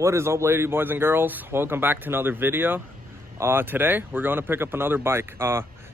What is up, lady boys and girls? Welcome back to another video. Today we're going to pick up another bike.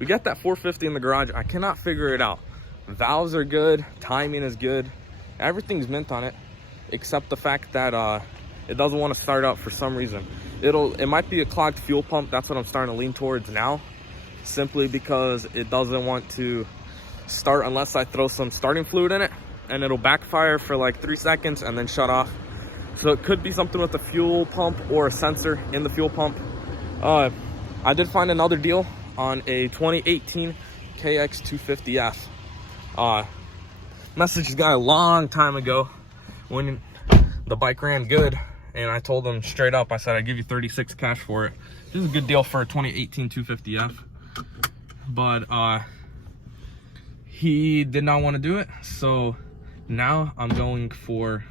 We got that 450 in the garage. I cannot figure it out. Valves are good, timing is good, everything's mint on it, except the fact that it doesn't want to start up for some reason. It might be a clogged fuel pump. That's what I'm starting to lean towards now, simply because it doesn't want to start unless I throw some starting fluid in it, and it'll backfire for like 3 seconds and then shut off. So it could be something with the fuel pump or a sensor in the fuel pump. I did find another deal on a 2018 KX250F. Messaged this guy a long time ago when the bike ran good, and I told him straight up, I said I'd give you 36 cash for it. This is a good deal for a 2018 250F. But he did not want to do it, so now I'm going for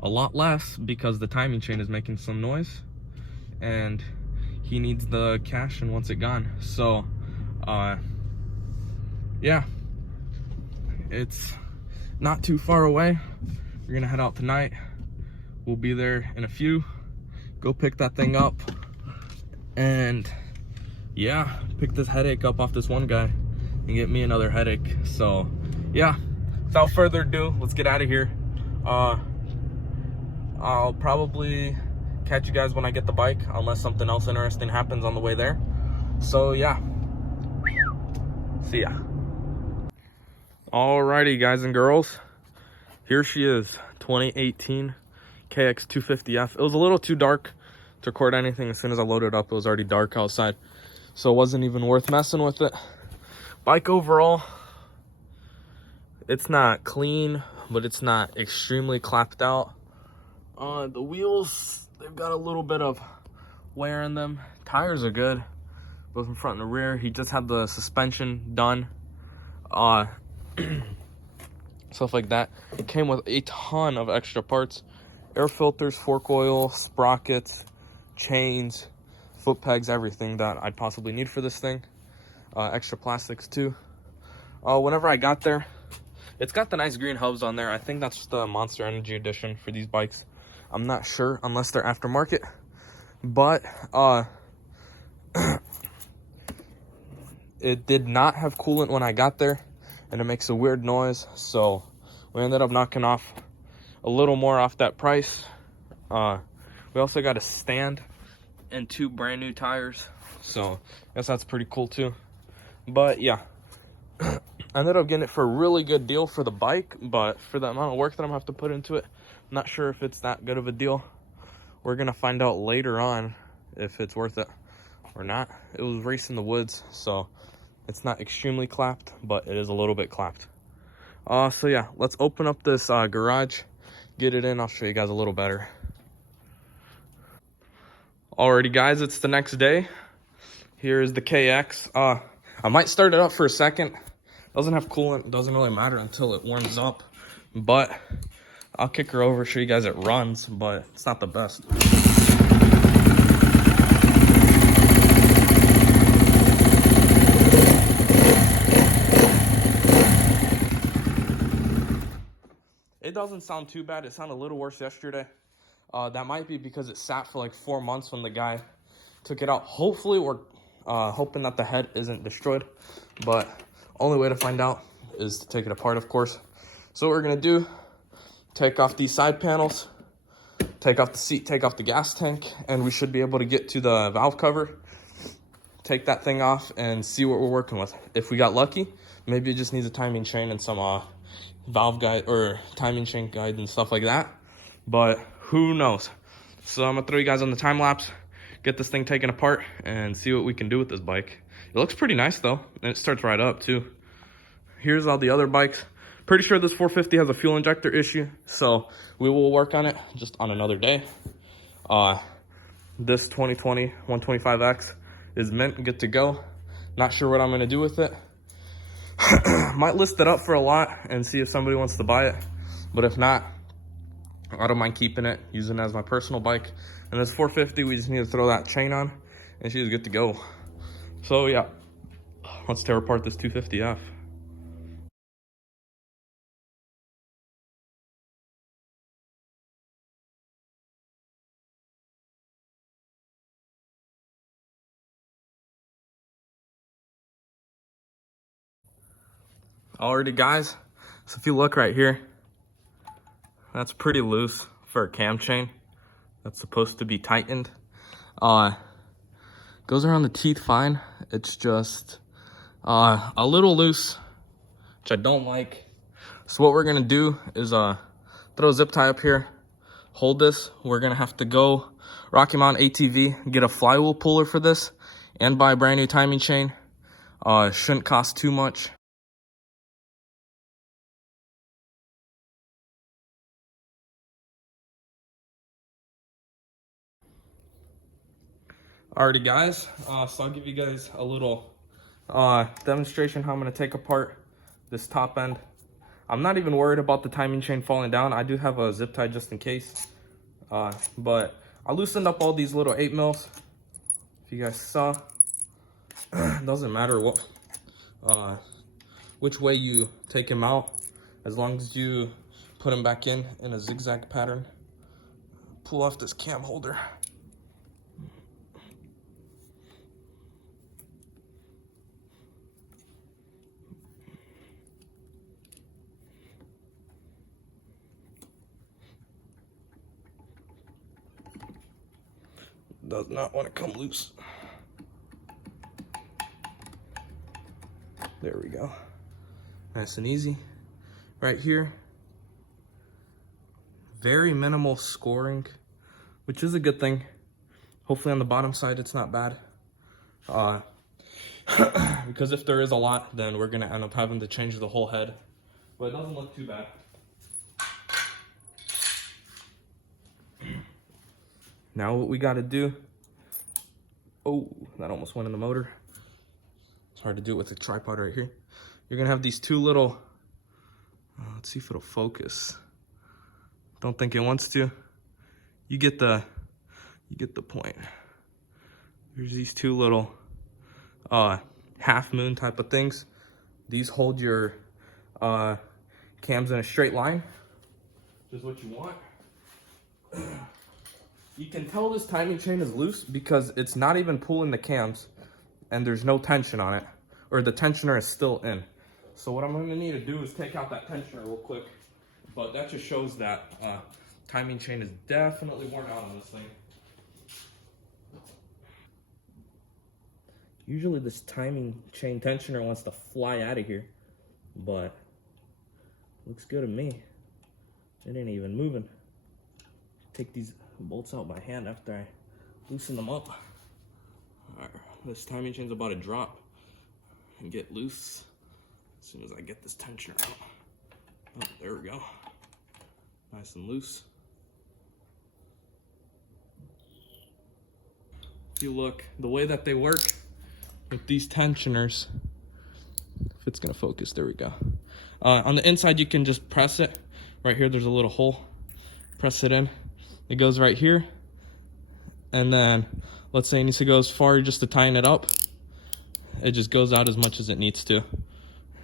a lot less because the timing chain is making some noise and he needs the cash and wants it gone. So yeah, it's not too far away. We're gonna head out tonight. We'll be there in a few, go pick that thing up, and yeah, pick this headache up off this one guy and get me another headache. So yeah, without further ado, let's get out of here. I'll probably catch you guys when I get the bike, unless something else interesting happens on the way there. So yeah, see ya. Alrighty, guys and girls, here she is, 2018 KX250F. It was a little too dark to record anything. As soon as I loaded up, it was already dark outside, so it wasn't even worth messing with it. Bike overall, it's not clean, but it's not extremely clapped out. The wheels, they've got a little bit of wear in them. Tires are good, both in front and the rear. He just had the suspension done, stuff like that. It came with a ton of extra parts: air filters, fork oil, sprockets, chains, foot pegs, everything that I'd possibly need for this thing. Extra plastics too. Whenever I got there, it's got the nice green hubs on there. I think that's the Monster Energy edition for these bikes. I'm not sure unless they're aftermarket, but it did not have coolant when I got there, and it makes a weird noise. So we ended up knocking off a little more off that price. We also got a stand and 2 brand new tires, so I guess that's pretty cool too. But yeah, I ended up getting it for a really good deal for the bike, but for the amount of work that I'm gonna have to put into it, I'm not sure if it's that good of a deal. We're gonna find out later on if it's worth it or not. It was racing the woods, so it's not extremely clapped, but it is a little bit clapped. So yeah, let's open up this garage, get it in. I'll show you guys a little better. Alrighty, guys, it's the next day. Here is the KX. I might start it up for a second. Doesn't have coolant, doesn't really matter until it warms up, but I'll kick her over, show you guys it runs, but it's not the best. It doesn't sound too bad. It sounded a little worse yesterday. That might be because it sat for like 4 months when the guy took it out. Hopefully, we're hoping that the head isn't destroyed, but only way to find out is to take it apart, of course. So what we're gonna do, take off these side panels, take off the seat, take off the gas tank, and we should be able to get to the valve cover, take that thing off, and see what we're working with. If we got lucky, maybe it just needs a timing chain and some valve guide or timing chain guide and stuff like that, but who knows. So I'm gonna throw you guys on the time lapse, get this thing taken apart, and see what we can do with this bike. It looks pretty nice though, and it starts right up too. Here's all the other bikes. Pretty sure this 450 has a fuel injector issue, so we will work on it just on another day. This 2020 125X is mint, good to go. Not sure what I'm gonna do with it. Might list it up for a lot and see if somebody wants to buy it, but if not, I don't mind keeping it, using it as my personal bike. And this 450, we just need to throw that chain on and she's good to go. So yeah, let's tear apart this 250F. Alrighty guys, so if you look right here, that's pretty loose for a cam chain. That's supposed to be tightened. Goes around the teeth fine. It's just a little loose, which I don't like. So what we're gonna do is throw a zip tie up here, hold this. We're gonna have to go Rocky Mountain ATV, get a flywheel puller for this, and buy a brand new timing chain. Shouldn't cost too much. Alrighty guys, so I'll give you guys a little demonstration how I'm going to take apart this top end. I'm not even worried about the timing chain falling down. I do have a zip tie just in case. But I loosened up all these little 8mm. If you guys saw, it doesn't matter which way you take them out, as long as you put them back in a zigzag pattern. Pull off this cam holder. Does not want to come loose. There we go. Nice and easy. Right here, very minimal scoring, which is a good thing. Hopefully on the bottom side it's not bad. Because if there is a lot, then we're gonna end up having to change the whole head. But it doesn't look too bad. Now what we gotta do, oh, that almost went in the motor. It's hard to do it with a tripod right here. You're gonna have these two little, let's see if it'll focus. Don't think it wants to. You get the point. There's these two little half moon type of things. These hold your cams in a straight line, which is what you want. You can tell this timing chain is loose because it's not even pulling the cams and there's no tension on it, or the tensioner is still in. So what I'm gonna need to do is take out that tensioner real quick, but that just shows that timing chain is definitely worn out on this thing. Usually this timing chain tensioner wants to fly out of here, but looks good to me. It ain't even moving. Take these bolts out by hand after I loosen them up. Alright, this timing chain's about to drop and get loose as soon as I get this tensioner out. Oh, there we go. Nice and loose. If you look, the way that they work with these tensioners, if it's gonna focus, there we go. On the inside, you can just press it. Right here, there's a little hole. Press it in. It goes right here. And then, let's say it needs to go as far just to tighten it up. It just goes out as much as it needs to.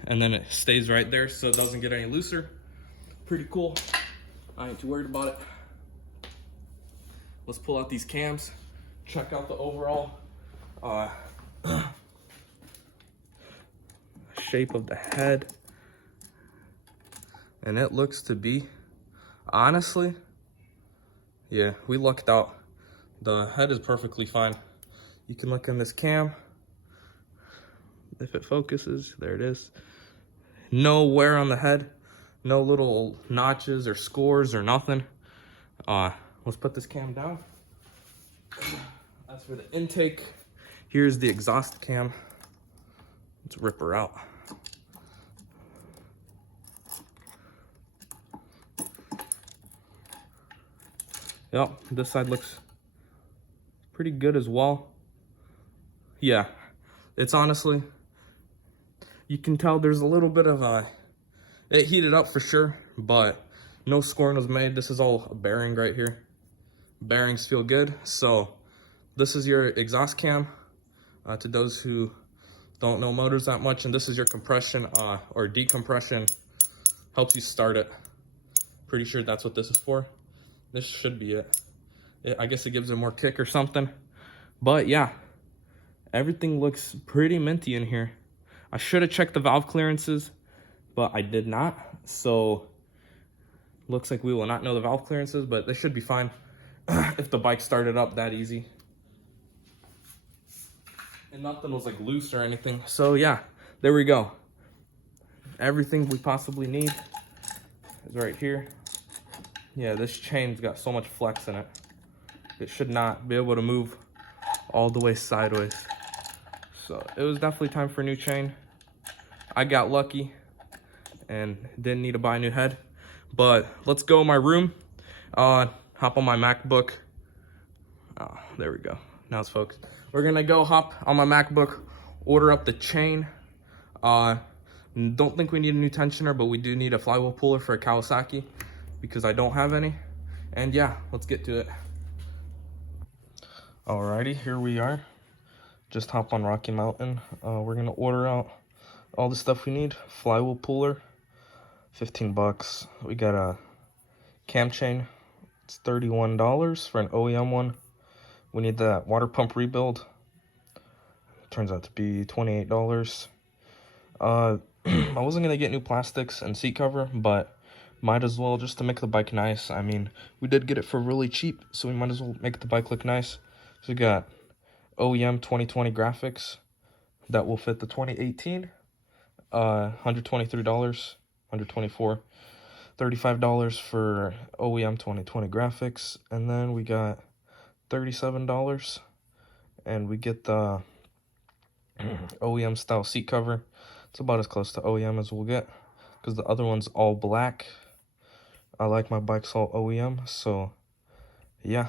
And then it stays right there so it doesn't get any looser. Pretty cool. I ain't too worried about it. Let's pull out these cams. Check out the overall shape of the head. And it looks to be, honestly, yeah, we lucked out. The head is perfectly fine. You can look in this cam. If it focuses, there it is. No wear on the head. No little notches or scores or nothing. Let's put this cam down. As for the intake, here's the exhaust cam. Let's rip her out. Yep, this side looks pretty good as well. Yeah, it's honestly, you can tell there's a little bit of it heated up for sure, but no scoring was made. This is all a bearing right here. Bearings feel good. So this is your exhaust cam to those who don't know motors that much, and this is your compression or decompression. Helps you start it. Pretty sure that's what this is for. This should be it. I guess it gives it more kick or something. But yeah, everything looks pretty minty in here. I should have checked the valve clearances but I did not. So looks like we will not know the valve clearances, but they should be fine if the bike started up that easy. And nothing was like loose or anything. So yeah, there we go. Everything we possibly need is right here. Yeah, this chain's got so much flex in it. It should not be able to move all the way sideways. So it was definitely time for a new chain. I got lucky and didn't need to buy a new head. But let's go in my room, hop on my MacBook. Oh, there we go. Now it's focused. We're gonna go hop on my MacBook, order up the chain. Don't think we need a new tensioner, but we do need a flywheel puller for a Kawasaki because I don't have any. And yeah, let's get to it. Alrighty, here we are. Just hop on Rocky Mountain. We're gonna order out all the stuff we need. Flywheel puller, 15 bucks. We got a cam chain. It's $31 for an OEM one. We need that water pump rebuild. Turns out to be $28. I wasn't gonna get new plastics and seat cover, but might as well just to make the bike nice. I mean, we did get it for really cheap, so we might as well make the bike look nice. So we got OEM 2020 graphics that will fit the 2018. $123, $124, $35 for OEM 2020 graphics, and then we got $37, and we get the OEM style seat cover. It's about as close to OEM as we'll get, because the other one's all black. I like my bikes all OEM, so yeah,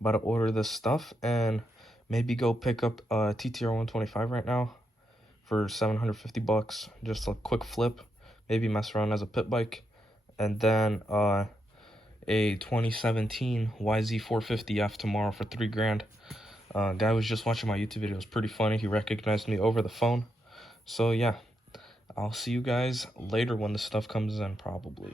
about to order this stuff and maybe go pick up a TTR 125 right now for 750 bucks. Just a quick flip, maybe mess around as a pit bike, and then a 2017 YZ450F tomorrow for $3 grand. Guy was just watching my YouTube video. It was pretty funny. He recognized me over the phone. So yeah, I'll see you guys later when the stuff comes in, probably.